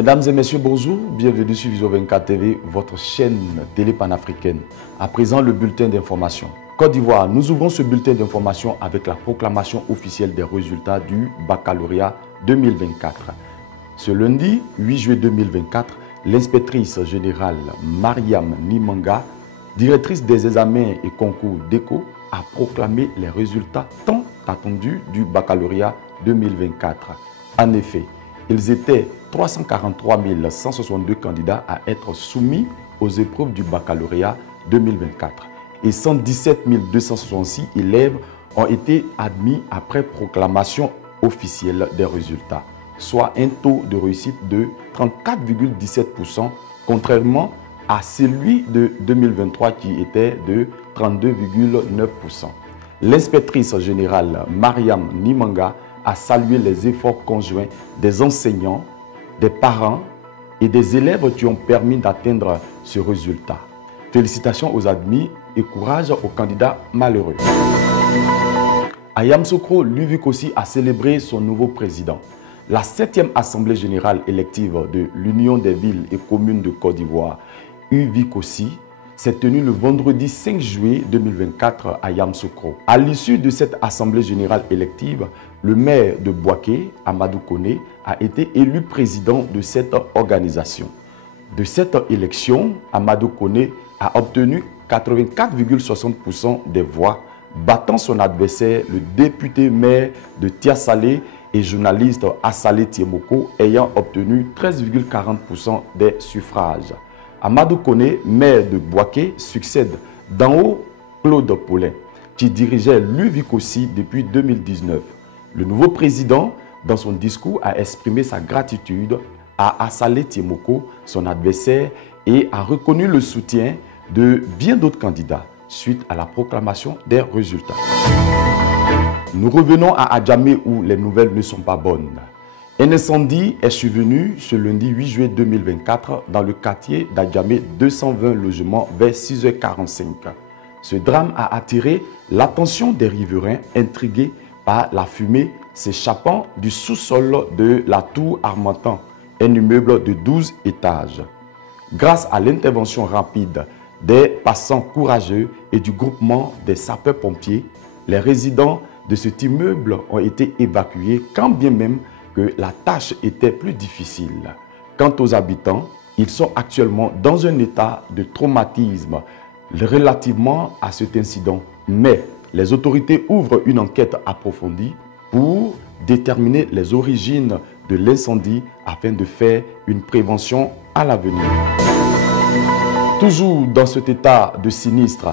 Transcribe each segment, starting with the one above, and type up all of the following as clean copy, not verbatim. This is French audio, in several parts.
Mesdames et messieurs, bonjour, bienvenue sur Vision 24 TV, votre chaîne télé panafricaine. À présent, le bulletin d'information. Côte d'Ivoire, nous ouvrons ce bulletin d'information avec la proclamation officielle des résultats du baccalauréat 2024. Ce lundi 8 juillet 2024, l'inspectrice générale Mariam Nimanga, directrice des examens et concours d'ECO, a proclamé les résultats tant attendus du baccalauréat 2024. En effet, ils étaient 343 162 candidats à être soumis aux épreuves du baccalauréat 2024 et 117 266 élèves ont été admis après proclamation officielle des résultats, soit un taux de réussite de 34,17% contrairement à celui de 2023 qui était de 32,9%. L'inspectrice générale Mariam Nimanga a salué les efforts conjoints des enseignants, des parents et des élèves qui ont permis d'atteindre ce résultat. Félicitations aux admis et courage aux candidats malheureux. À Yamoussoukro, l'UVICOSI a célébré son nouveau président. La 7e Assemblée générale élective de l'Union des villes et communes de Côte d'Ivoire, UVICOSI, s'est tenue le vendredi 5 juillet 2024 à Yamoussoukro. À l'issue de cette Assemblée générale élective, le maire de Bouaké, Amadou Koné, a été élu président de cette organisation. De cette élection, Amadou Koné a obtenu 84,60% des voix, battant son adversaire, le député maire de Tiasalé et journaliste Assalé Tiemoko, ayant obtenu 13,40% des suffrages. Amadou Koné, maire de Bouaké, succède d'en haut Claude Paulin, qui dirigeait l'UVICOSI depuis 2019. Le nouveau président, dans son discours, a exprimé sa gratitude à Assalé Tiemoko, son adversaire, et a reconnu le soutien de bien d'autres candidats suite à la proclamation des résultats. Nous revenons à Adjamé où les nouvelles ne sont pas bonnes. Un incendie est survenu ce lundi 8 juillet 2024 dans le quartier d'Adjamé, 220 logements vers 6h45. Ce drame a attiré l'attention des riverains intrigués par la fumée s'échappant du sous-sol de la tour Armentan, un immeuble de 12 étages. Grâce à l'intervention rapide des passants courageux et du groupement des sapeurs-pompiers, les résidents de cet immeuble ont été évacués quand bien même que la tâche était plus difficile. Quant aux habitants, ils sont actuellement dans un état de traumatisme relativement à cet incident. Mais les autorités ouvrent une enquête approfondie pour déterminer les origines de l'incendie afin de faire une prévention à l'avenir. Toujours dans cet état de sinistre,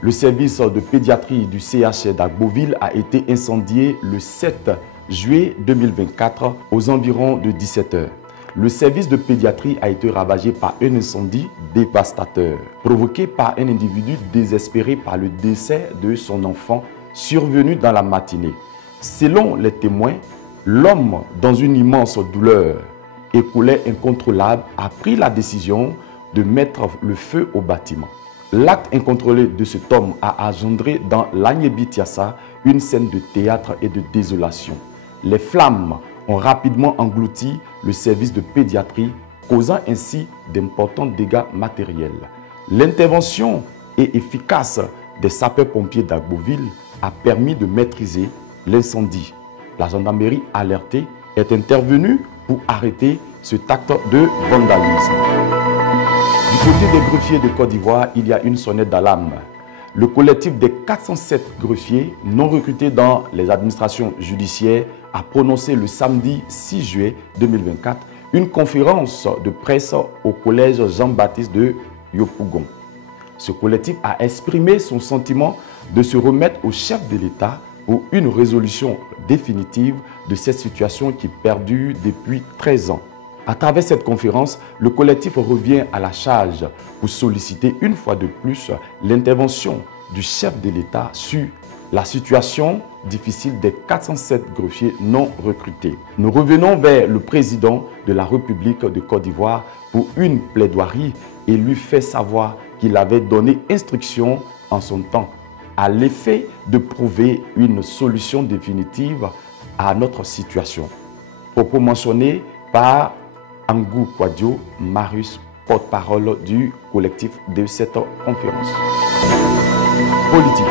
le service de pédiatrie du CH d'Agboville a été incendié le 7 juillet 2024 aux environs de 17 h. Le service de pédiatrie a été ravagé par un incendie dévastateur, provoqué par un individu désespéré par le décès de son enfant survenu dans la matinée. Selon les témoins, l'homme, dans une immense douleur et colère incontrôlable, a pris la décision de mettre le feu au bâtiment. L'acte incontrôlé de cet homme a engendré dans l'Agnébi Tiassa une scène de théâtre et de désolation. Les flammes ont rapidement englouti le service de pédiatrie, causant ainsi d'importants dégâts matériels. L'intervention efficace des sapeurs-pompiers d'Agboville a permis de maîtriser l'incendie. La gendarmerie alertée est intervenue pour arrêter cet acte de vandalisme. Du côté des greffiers de Côte d'Ivoire, il y a une sonnette d'alarme. Le collectif des 407 greffiers non recrutés dans les administrations judiciaires a prononcé le samedi 6 juillet 2024 une conférence de presse au collège Jean-Baptiste de Yopougon. Ce collectif a exprimé son sentiment de se remettre au chef de l'État pour une résolution définitive de cette situation qui perdure depuis 13 ans. À travers cette conférence, le collectif revient à la charge pour solliciter une fois de plus l'intervention du chef de l'État sur la situation difficile des 407 greffiers non recrutés. Nous revenons vers le président de la République de Côte d'Ivoire pour une plaidoirie et lui fait savoir qu'il avait donné instruction en son temps à l'effet de trouver une solution définitive à notre situation. Propos mentionné par Angou Kwadjo Marius, porte-parole du collectif de cette conférence. Politique.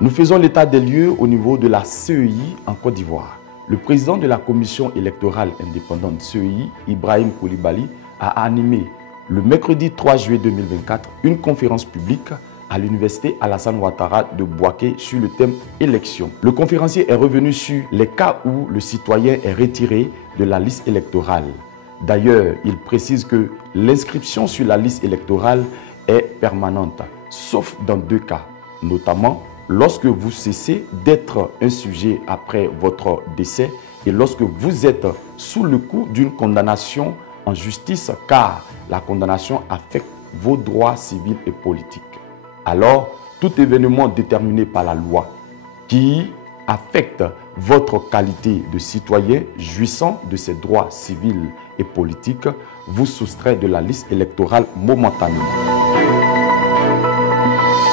Nous faisons l'état des lieux au niveau de la CEI en Côte d'Ivoire. Le président de la commission électorale indépendante CEI, Ibrahim Koulibaly, a animé le mercredi 3 juillet 2024 une conférence publique à l'université Alassane Ouattara de Bouaké sur le thème élection. Le conférencier est revenu sur les cas où le citoyen est retiré de la liste électorale. D'ailleurs, il précise que l'inscription sur la liste électorale est permanente, sauf dans 2 cas, notamment lorsque vous cessez d'être un sujet après votre décès et lorsque vous êtes sous le coup d'une condamnation en justice car la condamnation affecte vos droits civils et politiques. Alors, tout événement déterminé par la loi qui affecte votre qualité de citoyen jouissant de ses droits civils et politiques vous soustrait de la liste électorale momentanément.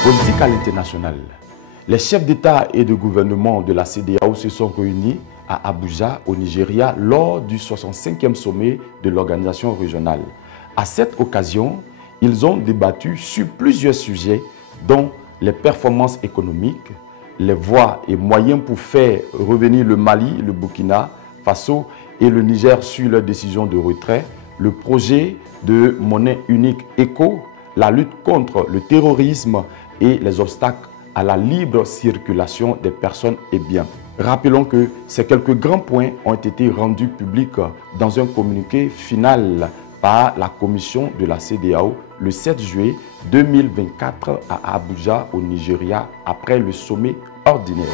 Politique à l'international. Les chefs d'État et de gouvernement de la CEDEAO se sont réunis à Abuja, au Nigeria, lors du 65e sommet de l'organisation régionale. À cette occasion, ils ont débattu sur plusieurs sujets, dont les performances économiques, les voies et moyens pour faire revenir le Mali, le Burkina Faso et le Niger sur leur décision de retrait, le projet de monnaie unique ECO, la lutte contre le terrorisme et les obstacles à la libre circulation des personnes et biens. Rappelons que ces quelques grands points ont été rendus publics dans un communiqué final par la commission de la CEDEAO le 7 juillet 2024 à Abuja, au Nigeria, après le sommet ordinaire.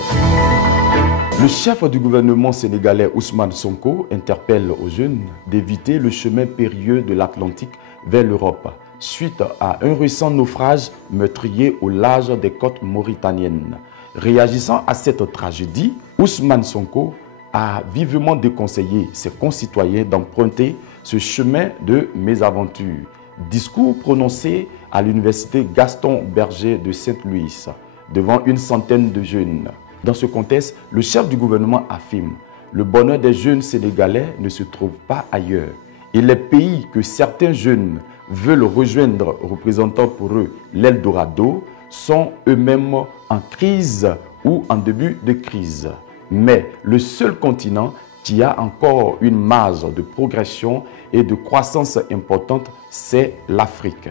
Le chef du gouvernement sénégalais Ousmane Sonko interpelle aux jeunes d'éviter le chemin périlleux de l'Atlantique vers l'Europe, suite à un récent naufrage meurtrier au large des côtes mauritaniennes. Réagissant à cette tragédie, Ousmane Sonko a vivement déconseillé ses concitoyens d'emprunter ce chemin de mésaventure. Discours prononcé à l'université Gaston Berger de Saint-Louis devant une centaine de jeunes. Dans ce contexte, le chef du gouvernement affirme « Le bonheur des jeunes sénégalais ne se trouve pas ailleurs et les pays que certains jeunes veulent rejoindre représentant pour eux l'Eldorado sont eux-mêmes en crise ou en début de crise. Mais le seul continent qui a encore une marge de progression et de croissance importante, c'est l'Afrique. »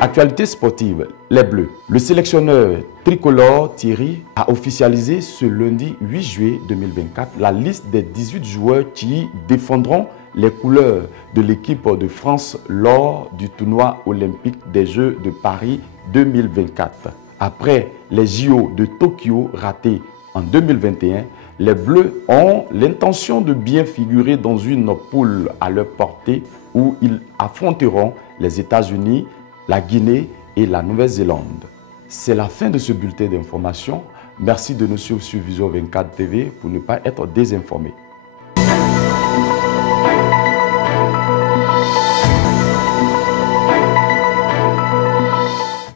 Actualité sportive, les Bleus. Le sélectionneur tricolore Thierry a officialisé ce lundi 8 juillet 2024 la liste des 18 joueurs qui défendront les couleurs de l'équipe de France lors du tournoi olympique des Jeux de Paris 2024. Après les JO de Tokyo ratés en 2021, les Bleus ont l'intention de bien figurer dans une poule à leur portée où ils affronteront les États-Unis, la Guinée et la Nouvelle-Zélande. C'est la fin de ce bulletin d'information. Merci de nous suivre sur Vision 24 TV pour ne pas être désinformé.